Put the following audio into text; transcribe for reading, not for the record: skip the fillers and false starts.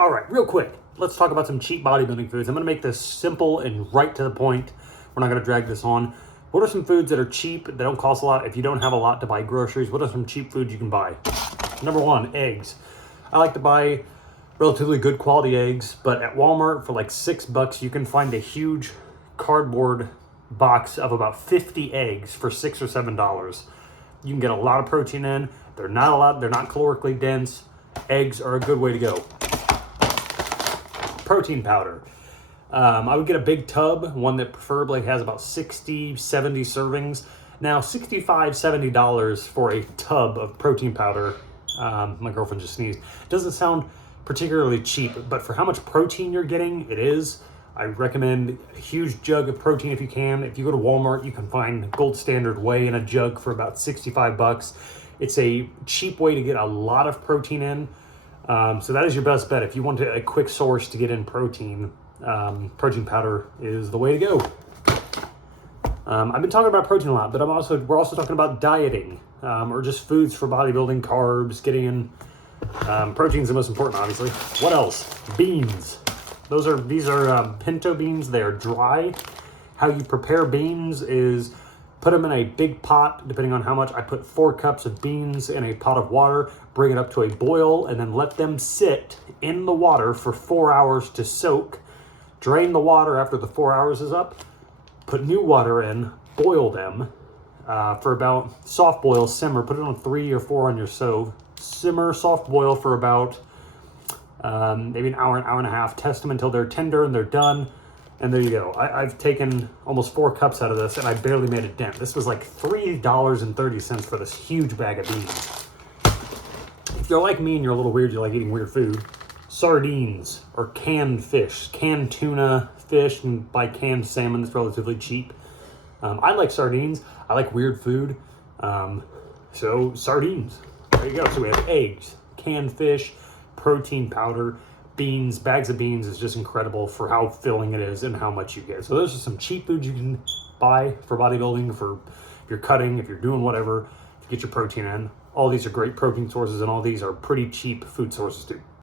All right, real quick, let's talk about some cheap bodybuilding foods. I'm gonna make this simple and right to the point. We're not gonna drag this on. What are some foods that are cheap, that don't cost a lot? If you don't have a lot to buy groceries, what are some cheap foods you can buy? Number one, eggs. I like to buy relatively good quality eggs, but at Walmart for like $6, you can find a huge cardboard box of about 50 eggs for $6 or $7. You can get a lot of protein in. They're not calorically dense. Eggs are a good way to go. Protein powder. I would get a big tub, one that preferably has about 60, 70 servings. Now, $65, $70 for a tub of protein powder, my girlfriend just sneezed, doesn't sound particularly cheap, but for how much protein you're getting, it is. I recommend a huge jug of protein if you can. If you go to Walmart, you can find Gold Standard Whey in a jug for about $65. It's a cheap way to get a lot of protein in. So that is your best bet. If you want a quick source to get in protein, protein powder is the way to go. I've been talking about protein a lot, but we're also talking about dieting, or just foods for bodybuilding, carbs, getting in. Protein's the most important, obviously. What else? Beans. These are pinto beans. They are dry. How you prepare beans is put them in a big pot, depending on how much. I put 4 cups of beans in a pot of water, bring it up to a boil, and then let them sit in the water for 4 hours to soak. Drain the water after the 4 hours is up. Put new water in, boil them for about soft boil, simmer. Put it on 3 or 4 on your stove. Simmer, soft boil for about maybe an hour and a half. Test them until they're tender and they're done. And there you go. I've taken almost 4 cups out of this and I barely made a dent. This was like $3.30 for this huge bag of beans. If you're like me and you're a little weird, you like eating weird food, sardines or canned fish, canned tuna fish, and buy canned salmon that's relatively cheap. I like sardines. I like weird food. So sardines. There you go. So we have eggs, canned fish, protein powder, beans. Bags of beans is just incredible for how filling it is and how much you get. So those are some cheap foods you can buy for bodybuilding, for if you're cutting, if you're doing whatever, to get your protein in. All these are great protein sources, and all these are pretty cheap food sources too.